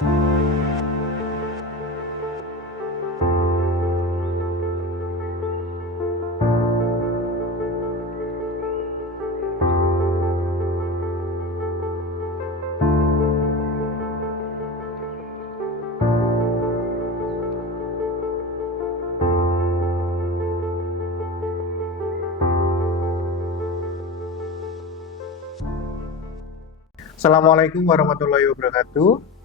Assalamualaikum warahmatullahi wabarakatuh.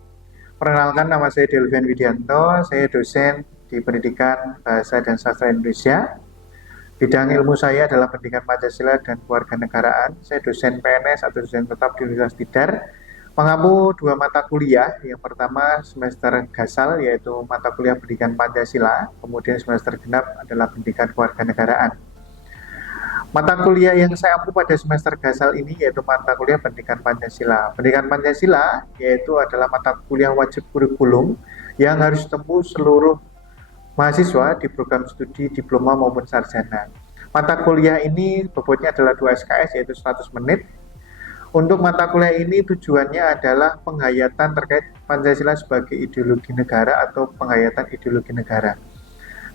Perkenalkan, nama saya Delvian Widianto, saya dosen di Pendidikan Bahasa dan Sastra Indonesia. Bidang ilmu saya adalah Pendidikan Pancasila dan Kewarganegaraan. Saya dosen PNS atau dosen tetap di Universitas Tidar, mengampu 2 mata kuliah. Yang pertama semester gasal, yaitu mata kuliah Pendidikan Pancasila, kemudian semester genap adalah Pendidikan Kewarganegaraan. Mata kuliah yang saya ampu pada semester gasal ini yaitu mata kuliah Pendidikan Pancasila. Pendidikan Pancasila yaitu adalah mata kuliah wajib kurikulum yang harus ditempuh seluruh mahasiswa di program studi diploma maupun sarjana. Mata kuliah ini bobotnya adalah 2 SKS yaitu 100 menit. Untuk mata kuliah ini tujuannya adalah penghayatan terkait Pancasila sebagai ideologi negara atau penghayatan ideologi negara.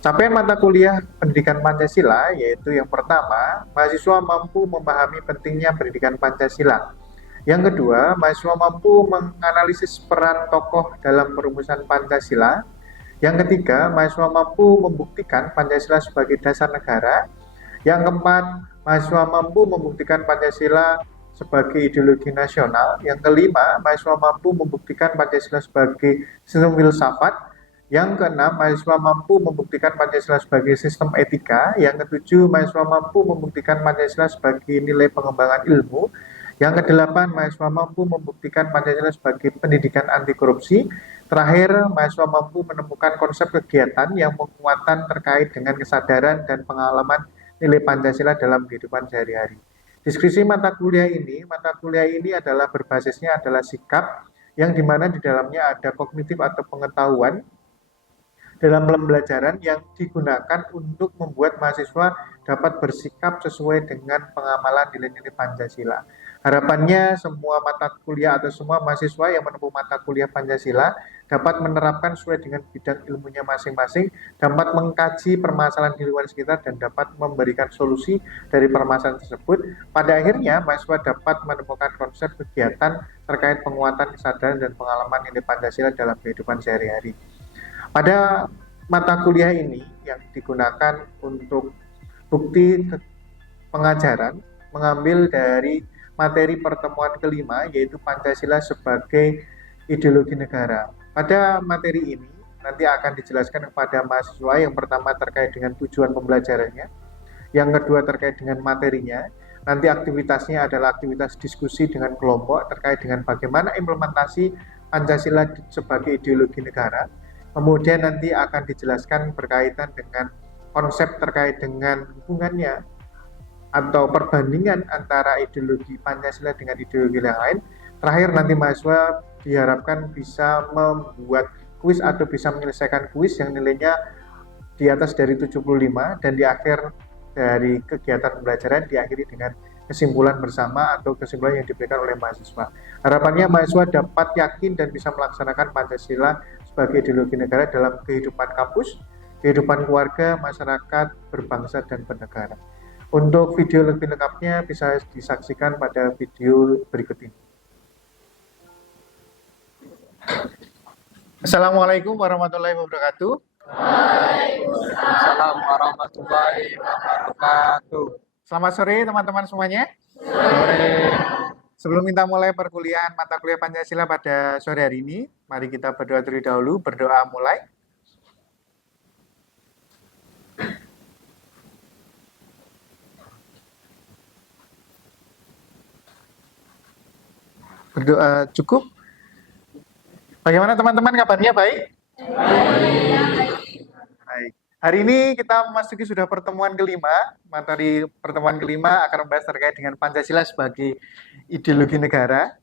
Capaian mata kuliah Pendidikan Pancasila yaitu yang pertama, mahasiswa mampu memahami pentingnya pendidikan Pancasila. Yang kedua, mahasiswa mampu menganalisis peran tokoh dalam perumusan Pancasila. Yang ketiga, mahasiswa mampu membuktikan Pancasila sebagai dasar negara. Yang keempat, mahasiswa mampu membuktikan Pancasila sebagai ideologi nasional. Yang kelima, mahasiswa mampu membuktikan Pancasila sebagai sistem filsafat. Yang keenam, mahasiswa mampu membuktikan Pancasila sebagai sistem etika. Yang ketujuh, mahasiswa mampu membuktikan Pancasila sebagai nilai pengembangan ilmu. Yang kedelapan, mahasiswa mampu membuktikan Pancasila sebagai pendidikan anti korupsi. Terakhir, mahasiswa mampu menemukan konsep kegiatan yang menguatkan terkait dengan kesadaran dan pengalaman nilai Pancasila dalam kehidupan sehari-hari. Deskripsi mata kuliah ini adalah berbasisnya adalah sikap, yang dimana di dalamnya ada kognitif atau pengetahuan dalam pembelajaran yang digunakan untuk membuat mahasiswa dapat bersikap sesuai dengan pengamalan nilai-nilai Pancasila. Harapannya semua mata kuliah atau semua mahasiswa yang menempuh mata kuliah Pancasila dapat menerapkan sesuai dengan bidang ilmunya masing-masing, dapat mengkaji permasalahan di luar sekitar dan dapat memberikan solusi dari permasalahan tersebut. Pada akhirnya mahasiswa dapat menemukan konsep kegiatan terkait penguatan kesadaran dan pengalaman nilai Pancasila dalam kehidupan sehari-hari. Pada mata kuliah ini yang digunakan untuk bukti pengajaran mengambil dari materi pertemuan kelima yaitu Pancasila sebagai ideologi negara. Pada materi ini nanti akan dijelaskan kepada mahasiswa yang pertama terkait dengan tujuan pembelajarannya, yang kedua terkait dengan materinya, nanti aktivitasnya adalah aktivitas diskusi dengan kelompok terkait dengan bagaimana implementasi Pancasila sebagai ideologi negara. Kemudian nanti akan dijelaskan berkaitan dengan konsep terkait dengan hubungannya atau perbandingan antara ideologi Pancasila dengan ideologi yang lain. Terakhir nanti mahasiswa diharapkan bisa membuat kuis atau bisa menyelesaikan kuis yang nilainya di atas dari 75 dan di akhir dari kegiatan pembelajaran diakhiri dengan kesimpulan bersama atau kesimpulan yang diberikan oleh mahasiswa. Harapannya mahasiswa dapat yakin dan bisa melaksanakan Pancasila sebagai ideologi negara dalam kehidupan kampus, kehidupan keluarga, masyarakat, berbangsa, dan bernegara. Untuk video lebih lengkapnya bisa disaksikan pada video berikut ini. Assalamualaikum warahmatullahi wabarakatuh. Waalaikumsalam warahmatullahi wabarakatuh. Selamat sore teman-teman semuanya. Sore. Sebelum kita mulai perkuliahan mata kuliah Pancasila pada sore hari ini, mari kita berdoa terlebih dahulu. Berdoa mulai. Berdoa cukup. Bagaimana teman-teman kabarnya, baik? Baik. Hari ini kita memasuki sudah pertemuan kelima. Materi pertemuan kelima akan membahas terkait dengan Pancasila sebagai ideologi negara.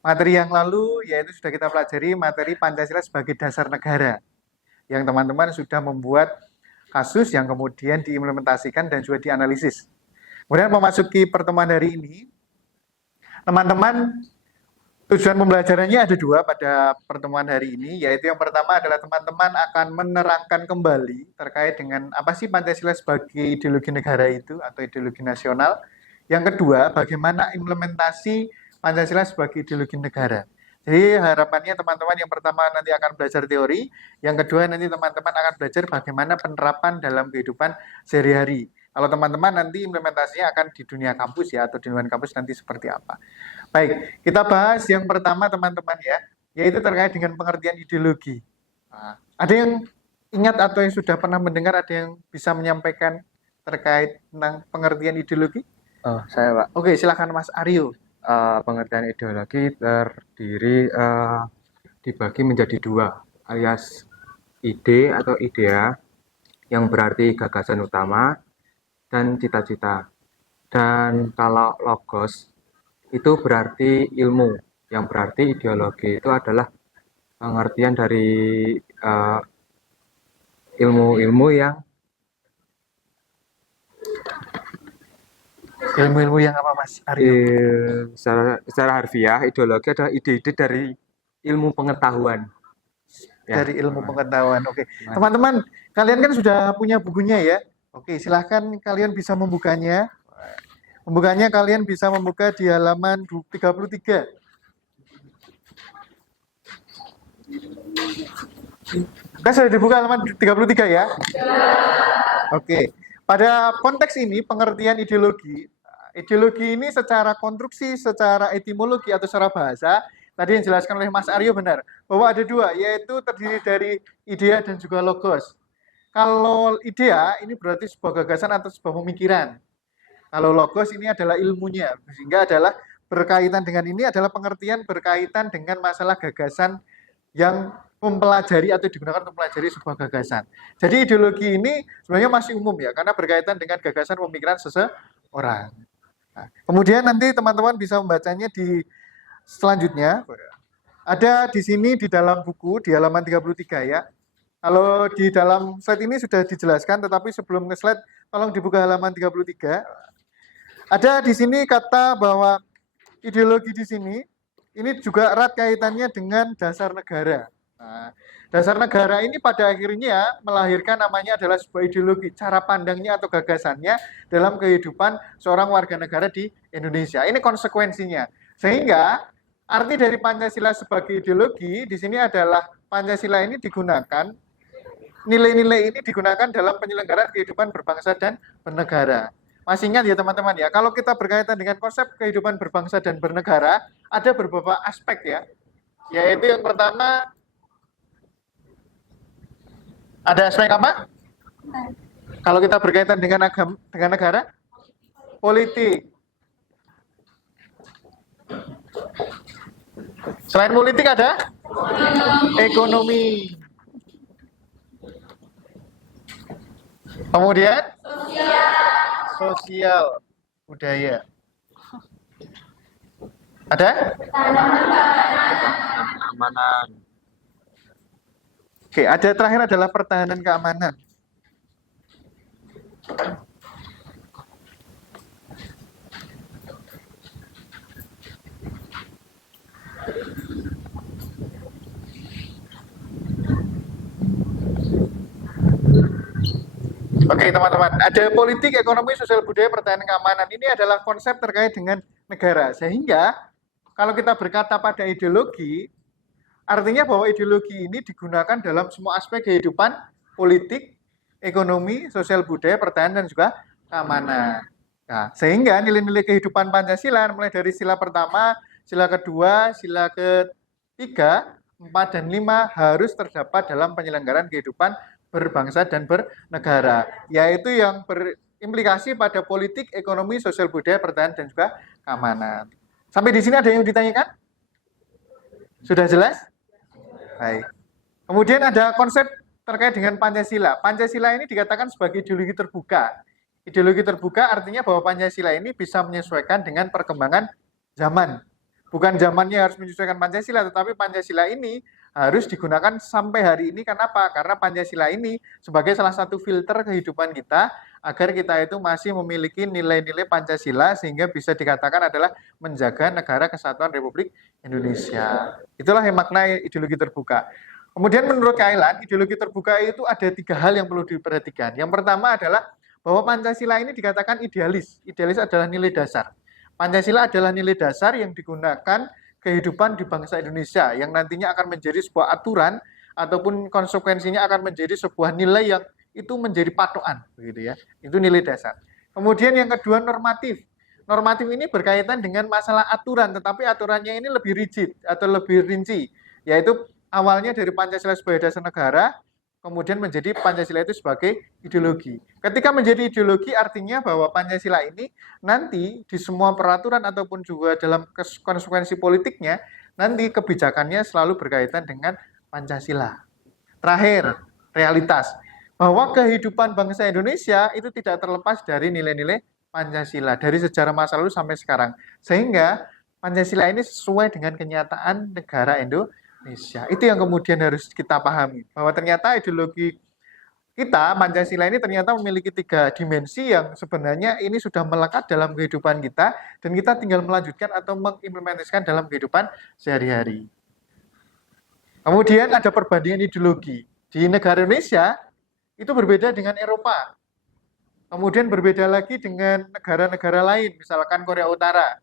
Materi yang lalu yaitu sudah kita pelajari materi Pancasila sebagai dasar negara, yang teman-teman sudah membuat kasus yang kemudian diimplementasikan dan juga dianalisis. Kemudian memasuki pertemuan hari ini, teman-teman Tujuan pembelajarannya ada dua pada pertemuan hari ini, yaitu yang pertama adalah teman-teman akan menerangkan kembali terkait dengan apa sih Pancasila sebagai ideologi negara itu atau ideologi nasional. Yang kedua, bagaimana implementasi Pancasila sebagai ideologi negara. Jadi harapannya teman-teman yang pertama nanti akan belajar teori, yang kedua nanti teman-teman akan belajar bagaimana penerapan dalam kehidupan sehari-hari. Kalau teman-teman nanti implementasinya akan di dunia kampus ya, atau di luar kampus nanti seperti apa. Baik, kita bahas yang pertama teman-teman ya, yaitu terkait dengan pengertian ideologi. Nah, ada yang ingat atau yang sudah pernah mendengar, ada yang bisa menyampaikan terkait tentang pengertian ideologi? Oh, saya Pak. Oke, silakan Mas Aryo. Pengertian ideologi terdiri dibagi menjadi dua, alias ide atau idea yang berarti gagasan utama dan cita-cita. Dan kalau logos itu berarti ilmu, yang berarti ideologi itu adalah pengertian dari ilmu-ilmu yang Ilmu-ilmu yang apa Mas Aryo? secara harfiah ideologi adalah ide-ide dari ilmu pengetahuan. Ya. Dari ilmu pengetahuan. Oke, teman-teman, kalian kan sudah punya bukunya ya. Oke, silahkan kalian bisa membukanya. Membukanya kalian bisa membuka di halaman 33. Kan sudah dibuka halaman 33 ya? Oke. Pada konteks ini pengertian ideologi, ideologi ini secara konstruksi, secara etimologi atau secara bahasa, tadi yang dijelaskan oleh Mas Aryo benar, bahwa ada dua, yaitu terdiri dari idea dan juga logos. Kalau idea ini berarti sebuah gagasan atau sebuah pemikiran. Kalau logos ini adalah ilmunya, sehingga adalah berkaitan dengan ini adalah pengertian berkaitan dengan masalah gagasan yang mempelajari atau digunakan untuk mempelajari sebuah gagasan. Jadi ideologi ini sebenarnya masih umum ya, karena berkaitan dengan gagasan pemikiran seseorang. Nah, kemudian nanti teman-teman bisa membacanya di selanjutnya. Ada di sini di dalam buku di halaman 33 ya. Kalau di dalam slide ini sudah dijelaskan, tetapi sebelum ke slide tolong dibuka halaman 33. Ada di sini kata bahwa ideologi di sini ini juga erat kaitannya dengan dasar negara. Nah, dasar negara ini pada akhirnya melahirkan namanya adalah sebuah ideologi, cara pandangnya atau gagasannya dalam kehidupan seorang warga negara di Indonesia. Ini konsekuensinya. Sehingga arti dari Pancasila sebagai ideologi di sini adalah Pancasila ini digunakan, nilai-nilai ini digunakan dalam penyelenggaraan kehidupan berbangsa dan bernegara. Masih ingat ya teman-teman ya, kalau kita berkaitan dengan konsep kehidupan berbangsa dan bernegara, ada beberapa aspek ya, yaitu yang pertama, ada aspek apa? Kalau kita berkaitan dengan agama, dengan negara, politik. Selain politik ada? Ekonomi. Kemudian? Sosial, budaya. Ada? Keamanan. Oke, ada terakhir adalah pertahanan keamanan. Oke teman-teman, ada politik, ekonomi, sosial budaya, pertahanan keamanan. Ini adalah konsep terkait dengan negara. Sehingga kalau kita berkata pada ideologi, artinya bahwa ideologi ini digunakan dalam semua aspek kehidupan politik, ekonomi, sosial budaya, pertahanan dan juga keamanan. Nah, sehingga nilai-nilai kehidupan Pancasila mulai dari sila pertama, sila kedua, sila ketiga, 4 dan 5 harus terdapat dalam penyelenggaraan kehidupan berbangsa dan bernegara, yaitu yang berimplikasi pada politik, ekonomi, sosial budaya, pertahanan dan juga keamanan. Sampai di sini ada yang ditanyakan? Sudah jelas? Baik. Kemudian ada konsep terkait dengan Pancasila. Pancasila ini dikatakan sebagai ideologi terbuka. Ideologi terbuka artinya bahwa Pancasila ini bisa menyesuaikan dengan perkembangan zaman. Bukan zamannya harus menyesuaikan Pancasila, tetapi Pancasila ini harus digunakan sampai hari ini. Kenapa? Karena Pancasila ini sebagai salah satu filter kehidupan kita agar kita itu masih memiliki nilai-nilai Pancasila sehingga bisa dikatakan adalah menjaga negara kesatuan Republik Indonesia. Itulah yang makna ideologi terbuka. Kemudian menurut Kailan, ideologi terbuka itu ada 3 hal yang perlu diperhatikan. Yang pertama adalah bahwa Pancasila ini dikatakan idealis. Idealis adalah nilai dasar. Pancasila adalah nilai dasar yang digunakan kehidupan di bangsa Indonesia yang nantinya akan menjadi sebuah aturan ataupun konsekuensinya akan menjadi sebuah nilai yang itu menjadi patokan, begitu ya. Itu nilai dasar. Kemudian yang kedua normatif. Normatif ini berkaitan dengan masalah aturan, tetapi aturannya ini lebih rigid atau lebih rinci, yaitu awalnya dari Pancasila sebagai dasar negara, kemudian menjadi Pancasila itu sebagai ideologi. Ketika menjadi ideologi artinya bahwa Pancasila ini nanti di semua peraturan ataupun juga dalam konsekuensi politiknya, nanti kebijakannya selalu berkaitan dengan Pancasila. Terakhir, realitas. Bahwa kehidupan bangsa Indonesia itu tidak terlepas dari nilai-nilai Pancasila, dari sejarah masa lalu sampai sekarang. Sehingga Pancasila ini sesuai dengan kenyataan negara Indonesia. Itu yang kemudian harus kita pahami, bahwa ternyata ideologi kita, Pancasila ini ternyata memiliki 3 dimensi yang sebenarnya ini sudah melekat dalam kehidupan kita, dan kita tinggal melanjutkan atau mengimplementasikan dalam kehidupan sehari-hari. Kemudian ada perbandingan ideologi. Di negara Indonesia, itu berbeda dengan Eropa. Kemudian berbeda lagi dengan negara-negara lain, misalkan Korea Utara.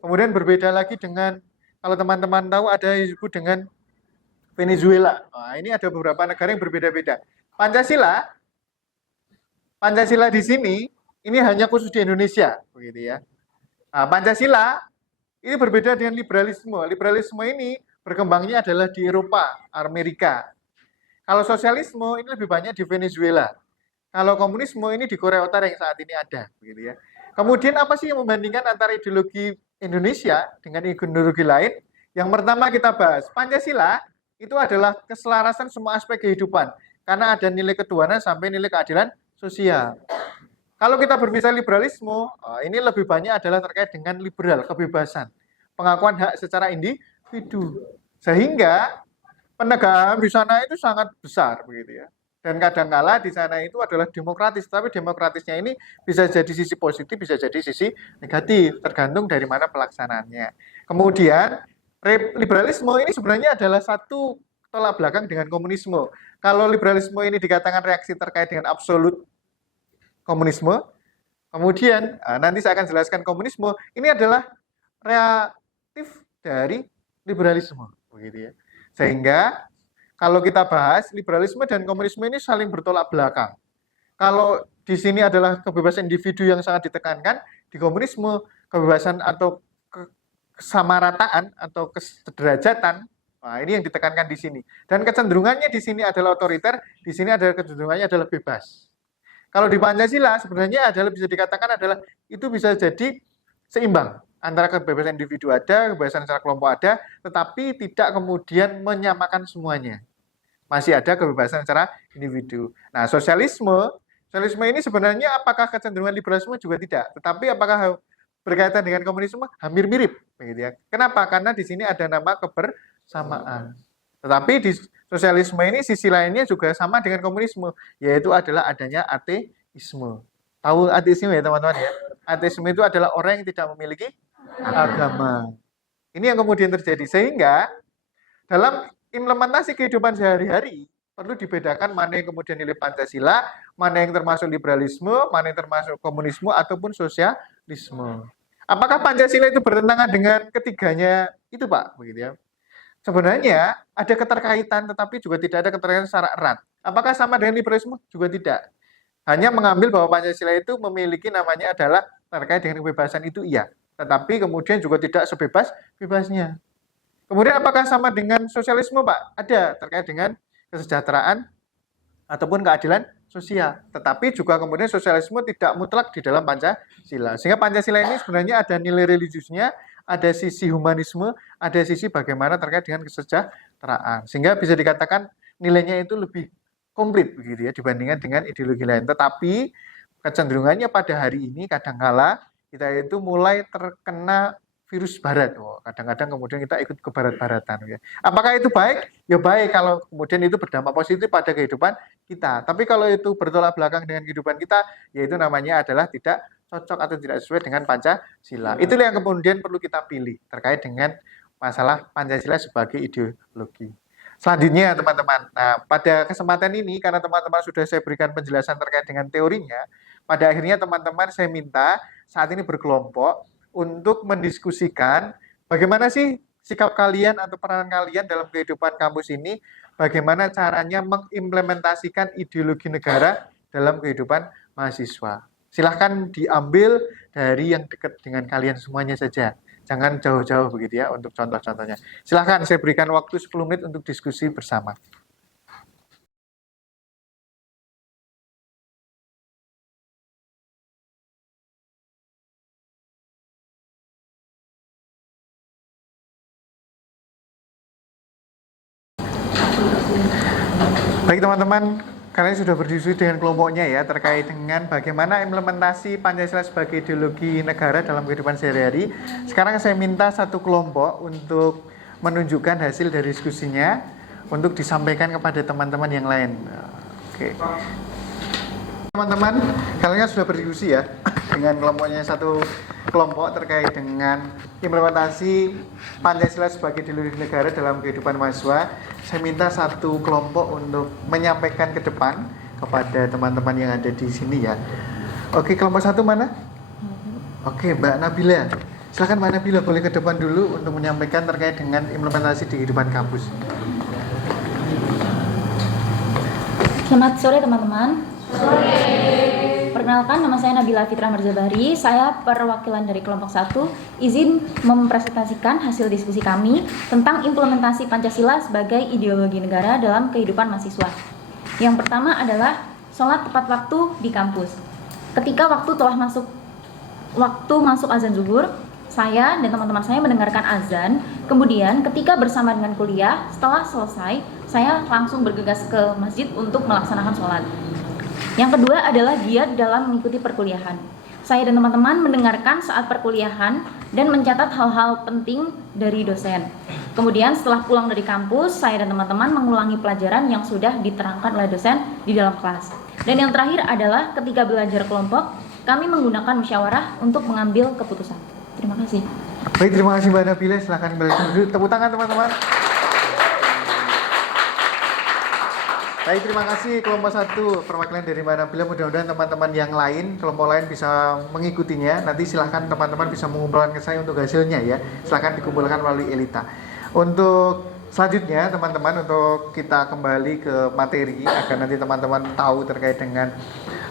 Kemudian berbeda lagi dengan, kalau teman-teman tahu, ada yang disebut dengan Venezuela. Nah, ini ada beberapa negara yang berbeda-beda. Pancasila di sini, ini hanya khusus di Indonesia, begitu ya. Nah, Pancasila ini berbeda dengan liberalisme. Liberalisme ini berkembangnya adalah di Eropa, Amerika. Kalau sosialisme ini lebih banyak di Venezuela. Kalau komunisme ini di Korea Utara yang saat ini ada, begitu ya. Kemudian apa sih yang membandingkan antara ideologi Indonesia dengan ideologi lain? Yang pertama kita bahas, Pancasila itu adalah keselarasan semua aspek kehidupan, karena ada nilai ketuhanan sampai nilai keadilan sosial. Kalau kita berbicara liberalisme, ini lebih banyak adalah terkait dengan liberal, kebebasan, pengakuan hak secara individu. Sehingga penegakan di sana itu sangat besar, begitu ya. Dan kadangkala di sana itu adalah demokratis, tapi demokratisnya ini bisa jadi sisi positif, bisa jadi sisi negatif, tergantung dari mana pelaksanaannya. Kemudian liberalisme ini sebenarnya adalah satu tolak belakang dengan komunisme. Kalau liberalisme ini dikatakan reaksi terkait dengan absolut komunisme, kemudian nanti saya akan jelaskan komunisme ini adalah reaktif dari liberalisme, begitu ya. Sehingga kalau kita bahas liberalisme dan komunisme ini saling bertolak belakang. Kalau di sini adalah kebebasan individu yang sangat ditekankan, di komunisme kebebasan atau kesamarataan atau kesederajatan, nah ini yang ditekankan di sini. Dan kecenderungannya di sini adalah otoriter, di sini adalah kecenderungannya adalah bebas. Kalau di Pancasila sebenarnya adalah bisa dikatakan adalah itu bisa jadi seimbang. Antara kebebasan individu ada, kebebasan secara kelompok ada, tetapi tidak kemudian menyamakan semuanya. Masih ada kebebasan secara individu. Nah, sosialisme ini sebenarnya apakah kecenderungan liberalisme juga tidak, tetapi apakah berkaitan dengan komunisme hampir mirip, begitu ya. Kenapa? Karena di sini ada nama kebersamaan. Tetapi di sosialisme ini sisi lainnya juga sama dengan komunisme, yaitu adalah adanya ateisme. Tahu ateisme ya teman-teman ya? Ateisme itu adalah orang yang tidak memiliki agama. Ini yang kemudian terjadi, sehingga dalam implementasi kehidupan sehari-hari perlu dibedakan mana yang kemudian nilai Pancasila, mana yang termasuk liberalisme, mana yang termasuk komunisme ataupun sosialisme. Apakah Pancasila itu bertentangan dengan ketiganya itu, Pak? Begitu ya. Sebenarnya ada keterkaitan, tetapi juga tidak ada keterkaitan secara erat. Apakah sama dengan liberalisme? Juga tidak. Hanya mengambil bahwa Pancasila itu memiliki namanya adalah terkait dengan kebebasan itu iya. Tetapi kemudian juga tidak sebebas-bebasnya. Kemudian apakah sama dengan sosialisme, Pak? Ada, terkait dengan kesejahteraan ataupun keadilan sosial. Tetapi juga kemudian sosialisme tidak mutlak di dalam Pancasila. Sehingga Pancasila ini sebenarnya ada nilai religiusnya, ada sisi humanisme, ada sisi bagaimana terkait dengan kesejahteraan. Sehingga bisa dikatakan nilainya itu lebih komplit begitu ya dibandingkan dengan ideologi lain. Tetapi kecenderungannya pada hari ini kadangkala kita itu mulai terkena virus barat. Oh, kadang-kadang kemudian kita ikut ke barat-baratan. Ya. Apakah itu baik? Ya baik kalau kemudian itu berdampak positif pada kehidupan kita. Tapi kalau itu bertolak belakang dengan kehidupan kita, yaitu namanya adalah tidak cocok atau tidak sesuai dengan Pancasila. Itulah yang kemudian perlu kita pilih terkait dengan masalah Pancasila sebagai ideologi. Selanjutnya teman-teman, nah pada kesempatan ini karena teman-teman sudah saya berikan penjelasan terkait dengan teorinya, pada akhirnya teman-teman saya minta saat ini berkelompok untuk mendiskusikan bagaimana sih sikap kalian atau peranan kalian dalam kehidupan kampus ini, bagaimana caranya mengimplementasikan ideologi negara dalam kehidupan mahasiswa. Silahkan diambil dari yang dekat dengan kalian semuanya saja. Jangan jauh-jauh begitu ya untuk contoh-contohnya. Silahkan saya berikan waktu 10 menit untuk diskusi bersama. Baik teman-teman, kalian sudah berdiskusi dengan kelompoknya ya terkait dengan bagaimana implementasi Pancasila sebagai ideologi negara dalam kehidupan sehari-hari. Sekarang saya minta satu kelompok untuk menunjukkan hasil dari diskusinya untuk disampaikan kepada teman-teman yang lain. Oke. Teman-teman, kalian sudah berdiskusi ya dengan kelompoknya satu kelompok terkait dengan implementasi Pancasila sebagai ideologi negara dalam kehidupan mahasiswa. Saya minta satu kelompok untuk menyampaikan ke depan kepada teman-teman yang ada di sini ya. Oke, kelompok satu mana? Oke, Mbak Nabila. Silakan Mbak Nabila boleh ke depan dulu untuk menyampaikan terkait dengan implementasi di kehidupan kampus. Selamat sore teman-teman. Perkenalkan, nama saya Nabila Fitra Marzabari. Saya perwakilan dari kelompok 1. Izin mempresentasikan hasil diskusi kami tentang implementasi Pancasila sebagai ideologi negara dalam kehidupan mahasiswa. Yang pertama adalah sholat tepat waktu di kampus. Ketika waktu masuk azan zuhur, saya dan teman-teman saya mendengarkan azan. Kemudian ketika bersama dengan kuliah, setelah selesai, saya langsung bergegas ke masjid untuk melaksanakan sholat. Yang kedua adalah giat dalam mengikuti perkuliahan. Saya dan teman-teman mendengarkan saat perkuliahan dan mencatat hal-hal penting dari dosen. Kemudian setelah pulang dari kampus, saya dan teman-teman mengulangi pelajaran yang sudah diterangkan oleh dosen di dalam kelas. Dan yang terakhir adalah ketika belajar kelompok, kami menggunakan musyawarah untuk mengambil keputusan. Terima kasih. Baik, terima kasih Mbak Nabila. Silahkan balik dulu. Tepuk tangan teman-teman. Baik, terima kasih kelompok 1 perwakilan dari Mbak Nabila. Mudah-mudahan teman-teman yang lain, kelompok lain bisa mengikutinya. Nanti silahkan teman-teman bisa mengumpulkan ke saya untuk hasilnya ya. Silahkan dikumpulkan melalui Elita. Untuk selanjutnya teman-teman, untuk kita kembali ke materi agar nanti teman-teman tahu terkait dengan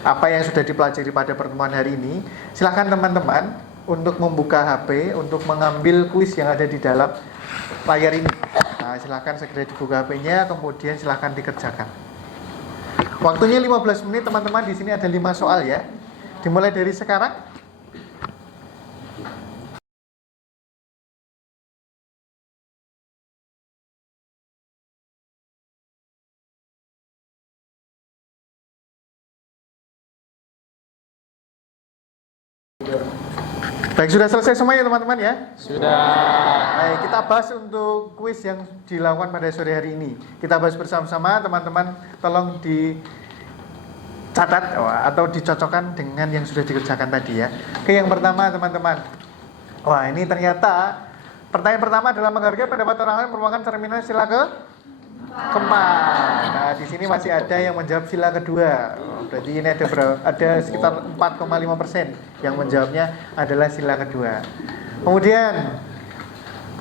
apa yang sudah dipelajari pada pertemuan hari ini. Silahkan teman-teman untuk membuka HP, untuk mengambil kuis yang ada di dalam layar ini. Nah, silahkan segera dibuka HP-nya, kemudian silahkan dikerjakan. Waktunya 15 menit teman-teman, di sini ada 5 soal ya. Dimulai dari sekarang. Baik, sudah selesai semuanya teman-teman ya? Sudah. Baik, kita bahas untuk kuis yang dilakukan pada sore hari ini. Kita bahas bersama-sama, teman-teman tolong dicatat atau dicocokkan dengan yang sudah dikerjakan tadi ya. Oke, yang pertama teman-teman. Wah, ini ternyata pertanyaan pertama adalah menghargai pendapat orang lain merupakan cerminan sila keempat. Nah, di sini masih ada yang menjawab sila kedua. Berarti ini ada sekitar 4,5% yang menjawabnya adalah sila kedua. Kemudian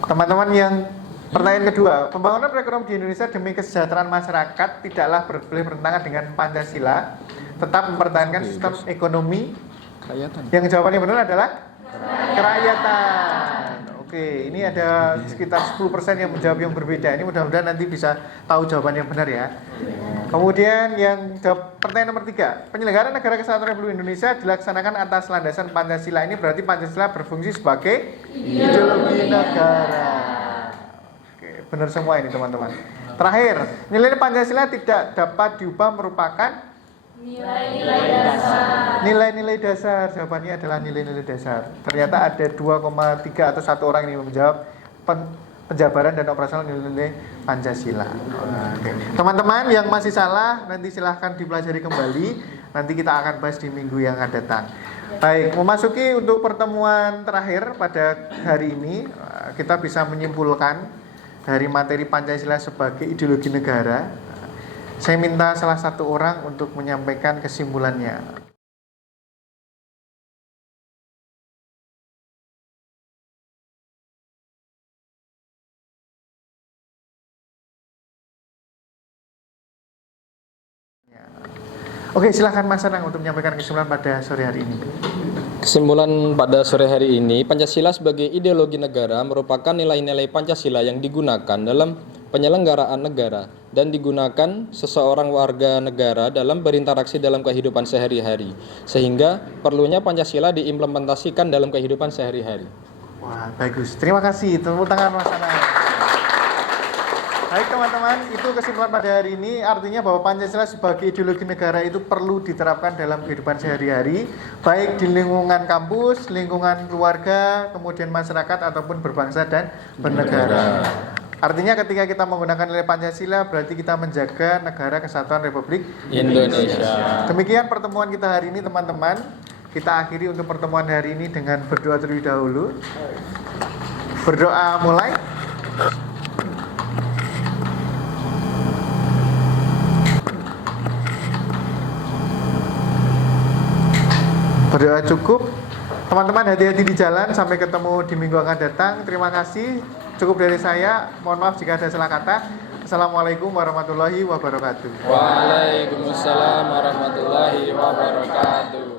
teman-teman yang pertanyaan kedua, pembangunan perekonomian di Indonesia demi kesejahteraan masyarakat tidaklah boleh bertentangan dengan Pancasila, tetap mempertahankan sistem ekonomi. Yang jawabannya benar adalah kerakyatan. Oke, ini ada sekitar 10% yang menjawab yang berbeda. Ini mudah-mudahan nanti bisa tahu jawaban yang benar ya. Kemudian yang jawab pertanyaan nomor 3, penyelenggaraan Negara Kesatuan Republik Indonesia dilaksanakan atas landasan Pancasila. Ini berarti Pancasila berfungsi sebagai ideologi negara. Oke, benar semua ini teman-teman. Terakhir, nilai Pancasila tidak dapat diubah merupakan Nilai-nilai dasar. Jawabannya adalah nilai-nilai dasar. Ternyata ada 2,3 atau 1 orang yang menjawab penjabaran dan operasional nilai-nilai Pancasila. Oke. Teman-teman yang masih salah nanti silahkan dipelajari kembali. Nanti kita akan bahas di minggu yang akan datang. Baik, memasuki untuk pertemuan terakhir pada hari ini, kita bisa menyimpulkan dari materi Pancasila sebagai ideologi negara. Saya minta salah satu orang untuk menyampaikan kesimpulannya. Oke, silahkan Mas Anang untuk menyampaikan kesimpulan pada sore hari ini. Kesimpulan pada sore hari ini, Pancasila sebagai ideologi negara merupakan nilai-nilai Pancasila yang digunakan dalam penyelenggaraan negara dan digunakan seseorang warga negara dalam berinteraksi dalam kehidupan sehari-hari, sehingga perlunya Pancasila diimplementasikan dalam kehidupan sehari-hari. Wah, bagus. Terima kasih. Tepuk tangan Mas Anang. Baik teman-teman, itu kesimpulan pada hari ini. Artinya bahwa Pancasila sebagai ideologi negara itu perlu diterapkan dalam kehidupan sehari-hari, baik di lingkungan kampus, lingkungan keluarga, kemudian masyarakat ataupun berbangsa dan bernegara. Artinya ketika kita menggunakan nilai Pancasila berarti kita menjaga negara kesatuan Republik Indonesia. Demikian pertemuan kita hari ini teman-teman. Kita akhiri untuk pertemuan hari ini dengan berdoa terlebih dahulu. Berdoa mulai. Berdoa cukup. Teman-teman hati-hati di jalan. Sampai ketemu di minggu akan datang. Terima kasih. Cukup dari saya. Mohon maaf jika ada salah kata. Assalamualaikum warahmatullahi wabarakatuh. Waalaikumsalam warahmatullahi wabarakatuh.